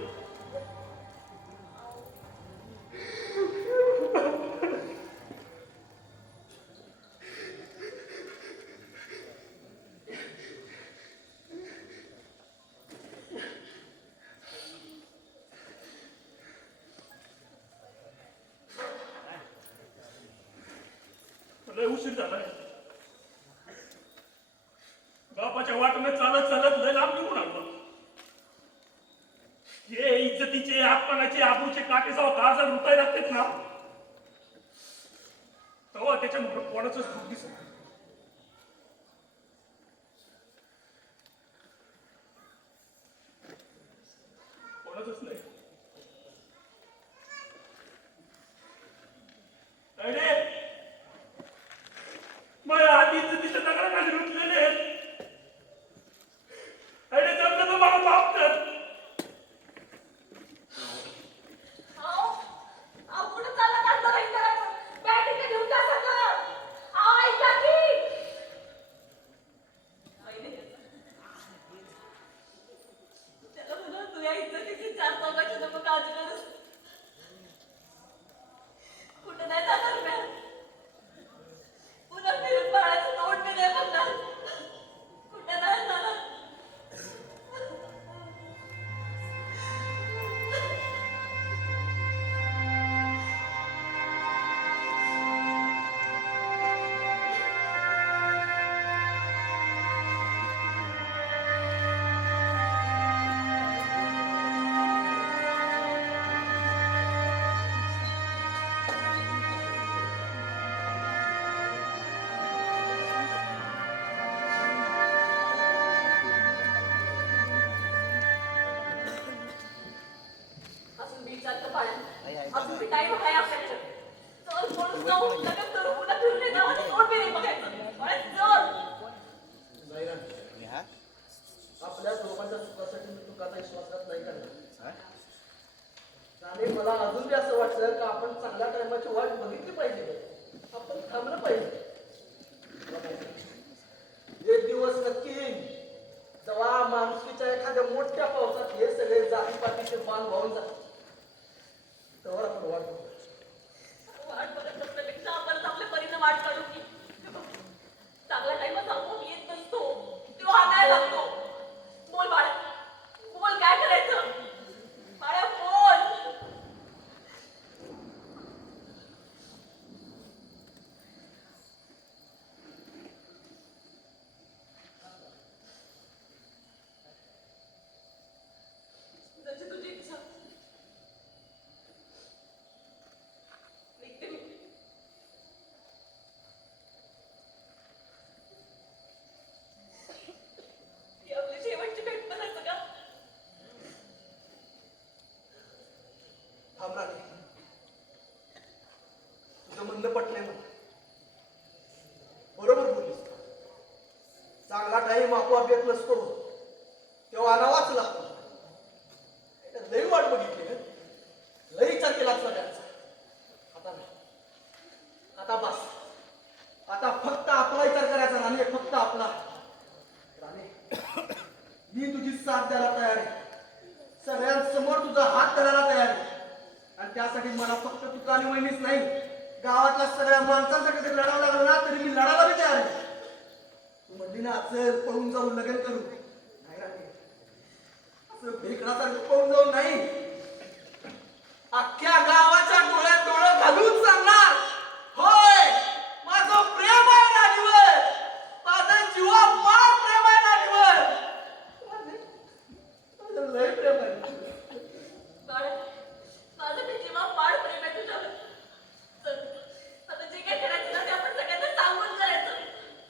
लय उशीर झालाय बापाच्या वाटेने चालत चालत लय लांब निघून आलो हे इज्जतीचे आत्मनाचे आबरूचे काटे जेव्हा काळजात रुताय लागतात ना तेव्हा त्याच्यामुळे कोणाचंच दुःख दिसत नाही. कोणाचंच नाही अरे माझ्या आधीच तिच्या दगडाखाली रुतलेले आहेत अरे जमलं तर मला माफ कर कुठं चालला का बॅटिंग घेऊन जा सगळं ऐका की बरोबर बोललीस. चांगला टाईम आपोआप येत नसतो, तेव्हा आणावाच लागतो. लई वाट बघितली ग, लई विचार केला सगळ्यांचा. आता नाही, आता बस. आता फक्त आपला विचार करायचा राणे, फक्त आपला. राणे, मी तुझी साथ द्यायला तयार आहे, सगळ्यांसमोर तुझा हात धरायला तयार आहे. आणि त्यासाठी मला फक्त तुझा आणि वहिनीच नाही, गावातल्या सगळ्या माणसांसाठी जरी लढावं लागलं ना तरी मी लढायला बी तयार आहे. तू म्हणली ना चल पळून जाऊन लग्न करू, नाही राणे, असं भेकडासारखं पळून जाऊन नाही. अख्ख्या गावाच्या डोळ्यात डोळं घालून सांगणार, होय माझं प्रेम आहे राणीवर, माझं जीवापाड प्रेम आहे राणीवर. माझं लय प्रेम आहे. बाळा, माझं ते जेव्हा पाड प्रेम आहे तुझ्यावर. चल, आता जे काही करायचं ना ते आपण सगळ्यांना सांगून करायचं.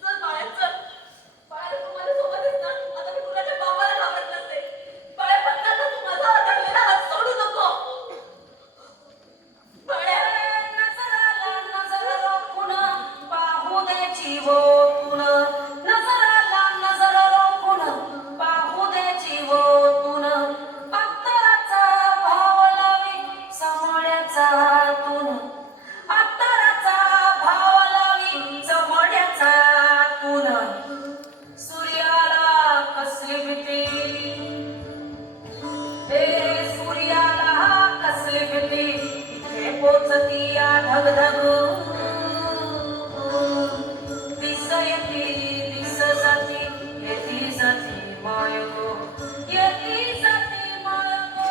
चल बाळा, चल. बाळा, तू माझ्या सोबत आहेस ना, आता मी कुणाच्या बाबाला घाबरत नसते. बाळा, फक्त आता तू माझा अडकलेला हात सोडू नको. बाळा, नजराला नजर रोखून पाहू दे जीवोतून, नजराला नजर रोखून पाहू दे जीवोतून, अत्तराचा भाव लावी समोड्याचा तून, अत्तराचा भाव लावी समोड्याचा तून. सूर्याला कसली भीती, हे सूर्याला कसली भीती, इथे पोचती या धगधग. दिस येती दिस जाती, येती जाती माय गो, येती जाती माय गो.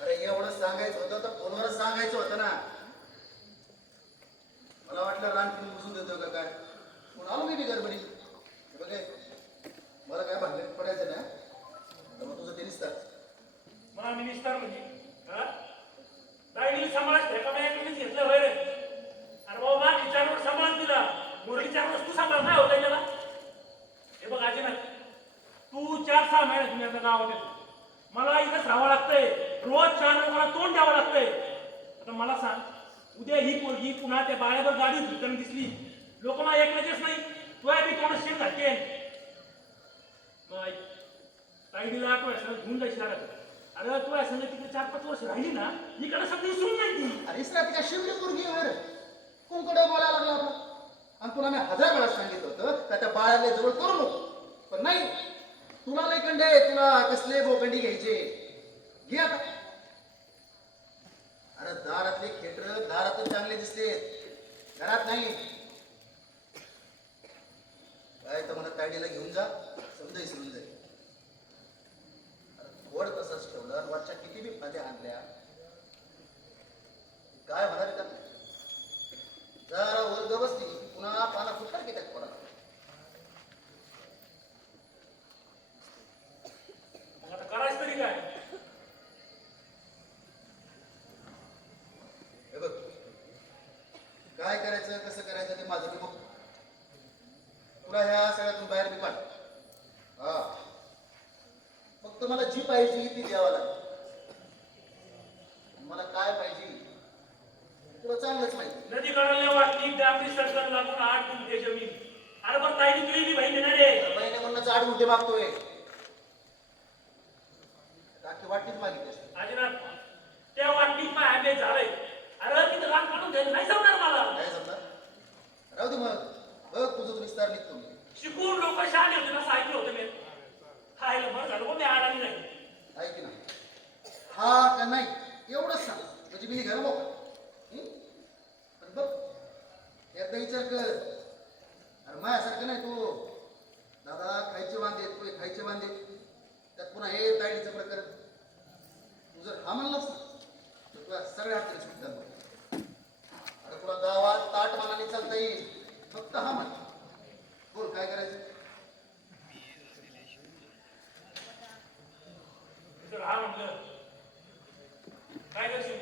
अरे एवढं सांगायचं होतं तर फोनवरच सांगायचं होतं ना. मला वाटलं रान तुम्ही बुजून देतो का काय, म्हणून आलो मी बी गडबडी. हे बघ हे, मला काय भांडण पडायचं ना तर मग तुझं ते निसतात. मला मिनिस्टर म्हणजे हा? ताईने समाज ठेकाण्याकडूनच घेतलं होय रे. अरे बाबा मा विचारवर सांभाळ दिला, मुरलीच्या वस्तू सांभाळ काय होता त्याला. हे बघ आजी ना, तू 4-6 महिने तुम्ही आता गावात येतो, मला इथंच राहावं लागतंय, रोज 4 लोकांना तोंड द्यावं लागतंय. आता मला सांग, उद्या ही पोरगी पुन्हा त्या बाळ्यावर गाडी फिरताना दिसली, लोक मला ऐकण्याचेच नाही, तू बी तोंड शेण घालते. ताईडीला तू असं घेऊन जायची लागत. अरे तू असं तिथे 4-5 वर्ष राहिली ना, इकडे सगळी सुन नाही ती. अरे इसरा तिच्या शिवली पोरगी वर कोणकडे बोलायला लागला होता. आणि तुला मी 1000 वेळा सांगितलं होतं का त्या बाळाला जवळ करू नको, पण नाही, तुला लय कंडे, तुला कसले बोकंडी घ्यायचे घे आता. अरे दारातले खेटर दारातच चांगले दिसले, घरात नाही. काय तर मला तायडीला घेऊन जा, समजा विसरून जाईल. वड तसंच ठेवलं, वरच्या किती बी फाद्या आणल्या, काय होणार का. जरा वर्ग बसली पुन्हा पाना फुटणार की त्यात कोणाला. मग आता करायचं तरी काय. हे बघ, काय करायचं कसं करायचं ते माझं मी बघतो. तुला ह्या सगळ्यातून बाहेर मी काढ. हा, फक्त मला जी पाहिजे ती द्यावा लागेल. मला काय पाहिजे तुला चांगलंच माहिती. नदी काढायला वाटली डांबरी सरकार लागून 8 गुंठे जमीन. अरे पण ताईने तुझी बी बहीण देणार रे. महिने म्हणून 8 गुंठे मागतोय, टाकी वाटलीच मागितली. आजीनाथ, त्या वाटणीत मग आंबे झालंय. अरे तिथं रान काढून द्यायला नाही जमणार मला. काय समजा, राहू दे मग, बघ तुझं तू विस्तार निघतो मी. शिकून लोक शाळे होते ना, ऐकलं होतं मी. खायला बरं झालं पण मी अडाणी नाही. ऐक ना, हा का नाही एवढंच सांग म्हणजे मी घ्यायला मोकळा. पण बघ एकदा विचार कर. अरे माझ्यासारखं नाही तू, दादा खायचे वांदे, तू खायचे वांदे, त्यात पुन्हा हे तायडीचं प्रकरण. तू जर हा म्हणलास तर तुला सगळ्या अडचणी सुटतात. अरे तुला गावात ताट मानाने चालता येईल, फक्त हा म्हण. बोल काय करायचं. तर हा म्हटलं काय करशील.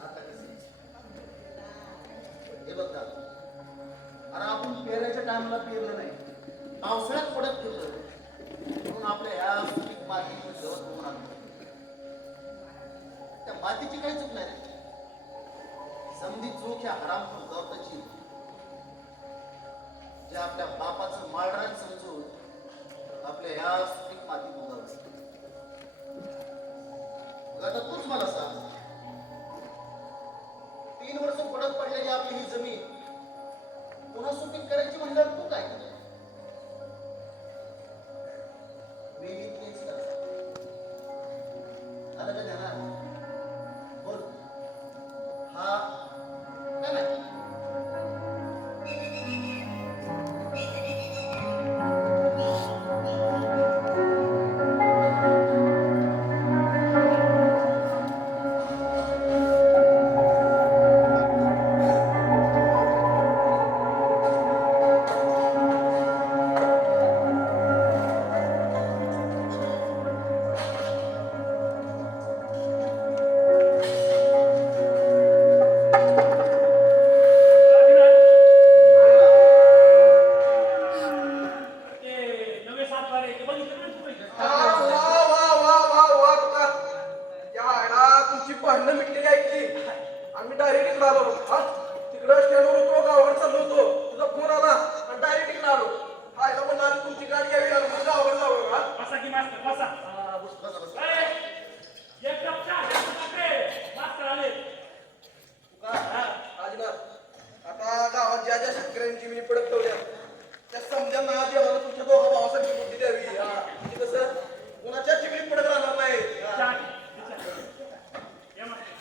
आता कसं हे बघ दादा, अरे आपण पेरायच्या टायमाला पेरलं नाही, पावसाळ्यात पडत फिरलं, म्हणून आपल्या ह्या सुपीक मातीची गवत होऊन आलं. त्या मातीची काही चूक नाही रे. समजा समधी चूक ह्या हराम फुलगावताची जे आपल्या बापाचं माळरान समजून आपल्या ह्या सुपीक मातीत उगवलं. मग आता तूच मला सांग, 3 वर्ष पडत पडलेली आपली ही जमीन पुन्हा सुपीक करायची म्हणल्यावर तू काय कर? मी तेच करतो. आलं का ध्यानात? बोल. हा काय नाही. ते नवे सातबारे ते बघितलं ना तुम्ही? वा तुका या आयला तुमची भांडणं मिटलेली ऐकली आम्ही डायरेक्ट इकडे आलो हा तिकडं स्टँडवर होतो गावावर चाललो होतो तुझा फोन आला आणि डायरेक्ट इकडे आलो आयला म्हणलं आम्ही तुमची गाडी यावी आलो मग गावावर जावं हा बसा की मास्तर बसा. बस बस. अरे, एक कप चहा द्या तुमच्याकडे. मास्तर आले. हा. राजनाथ आता गावात ज्या ज्या शेतकऱ्यांची मी पडत ठेवल्या त्या समजांना देवाला तुमच्या दोघा भावासाठी बुद्धी द्यावी हा म्हणजे कसं कुणाच्या चिकलीत पडत राहणार नाही हा. चहा घे, चहा. या मास्तर.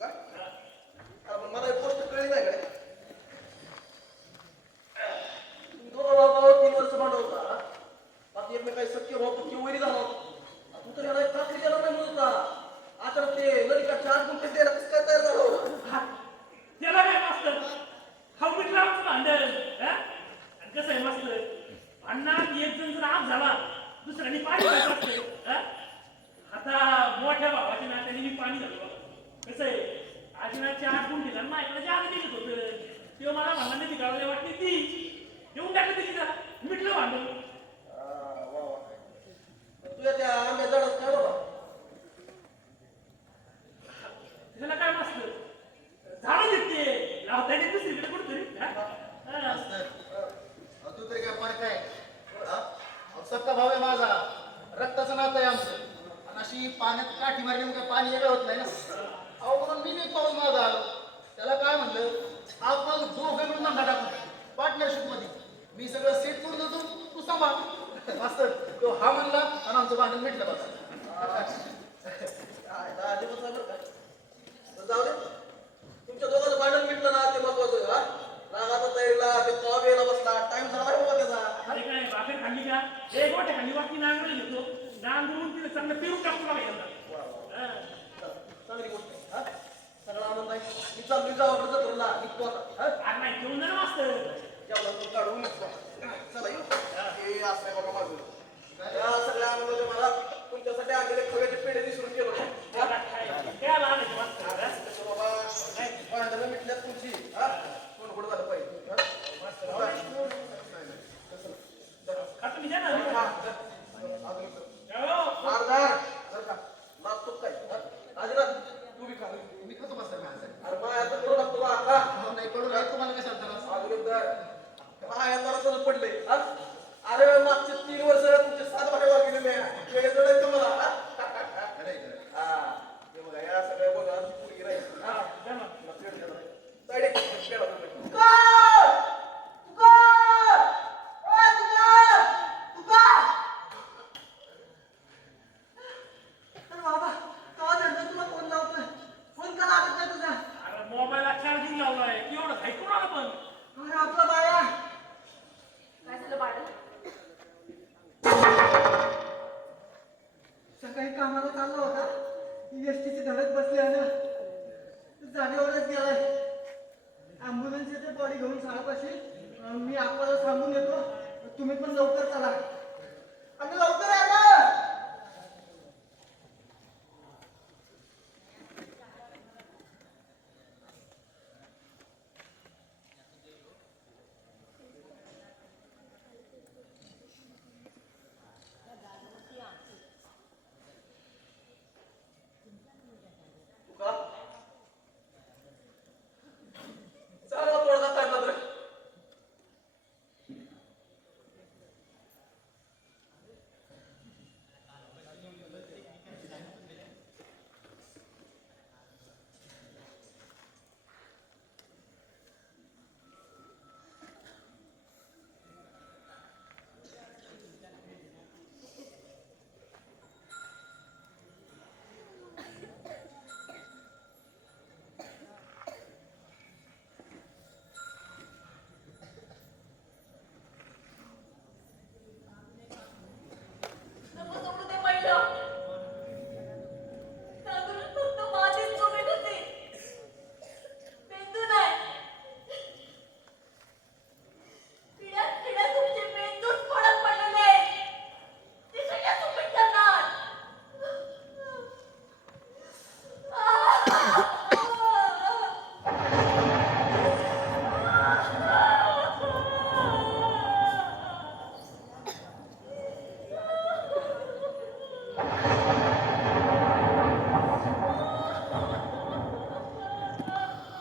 काय? अरे पण मला एक गोष्ट कळली नाही काय तुम्ही दोघं भाऊ 3 वर्ष भांडवता होता बाकी एकमेकाही सख्य भाऊ पक्की वैरी झाला होता तू तर याला एक खात्री द्यायला नाही म्हणत होता आता ते नलिका 4 गुंठे द्यायला कसं काय तयार झालं हो? त्याला काय मास्तर? हा मिटलं आमचं भांडण. हा? आणि कसं आहे मास्तर, भांडणात एक जण जर आप झाला दुसऱ्याने पाणी घालत असतं. हा? आता मोठ्या भावाच्या नात्याने मी पाणी घालतो. कसं आहे, आजीनाचे 8 गुण दिला माझ्याकडे जागा दिलीच होतं. तेव्हा मला भांडण नाही गावाला वाटली ती देऊन टाकलं तिची जरा मिटलं भांडण. वा वा तुझ्या त्या आंब्या झाडात काय बाबा त्याला काय मास्तर, झाडं देते लावता येते दुसरीकडे कुठतरी. मास्तर, तू तरी काय फरक आहे? हा? अहो, सक्का भाव आहे माझा, रक्ताचं नातं आहे आमचं. आणि अशी पाण्यात काठी मारली मग काय पाणी वेगळं होत नाही ना. अहो म्हणून मी पाऊस माझा आलो. त्याला काय म्हणलं, आपण दोघं मिळून धंदा टाकू पार्टनरशिप मध्ये. मी सगळं सेट करून देतो, तू सांभाळ. मास्तर तो हा म्हणला आणि आमचं भांडण मिटलं बघा. अजिबात नाही बरं का तर जाऊ दे तुमच्या दोघांचं भांडण मिटलं ना ते महत्वाचं हा रागाचा तयारीला ते कॉब यायला बसला टाइम झाला नाही बाबा त्याचा अरे काय भाकर खाल्ली का? एक वाटे खाल्ली वाटली नांगरून घेतो. नांगरून तिला चांगलं पेरून टाकतो बघा यंदा. चांगली गोष्ट आहे हा सगळा आनंद आहे मी चालली जावं जत्रेला निघतो आता हा आज नाही घेऊन जा मास्तर. जेवढा दूध काढून निघतो चला येऊ हे असं आहे बघा माझं या सगळ्या आनंदाचे मला तुमच्यासाठी आणलेले खव्याचे पेढे विसरून गेलो त्याला काय द्यायला आलं मास्तर. तसं बाबा भांडणं मिटल्यात तुमची हा कोण पुढं झालं पाहिजे हा? का तुम्ही द्या ना. हा, अजून इकडं. हो. मारदार जर का लागतो काय राजनाथ तू बी खा मी खातो मास्तर माझं. अरे माया तर करू लागतो बा का हो, नाही पडून राहील तुम्हाला कशाला त्रास? अजून एकदा माया तर पडले अरे मागचे 3 वर्ष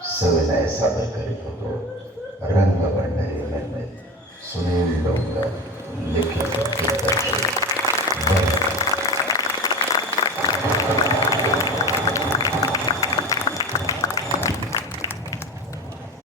सविनय सादर करीत होतो रंग भंडारी सुनील डोंगर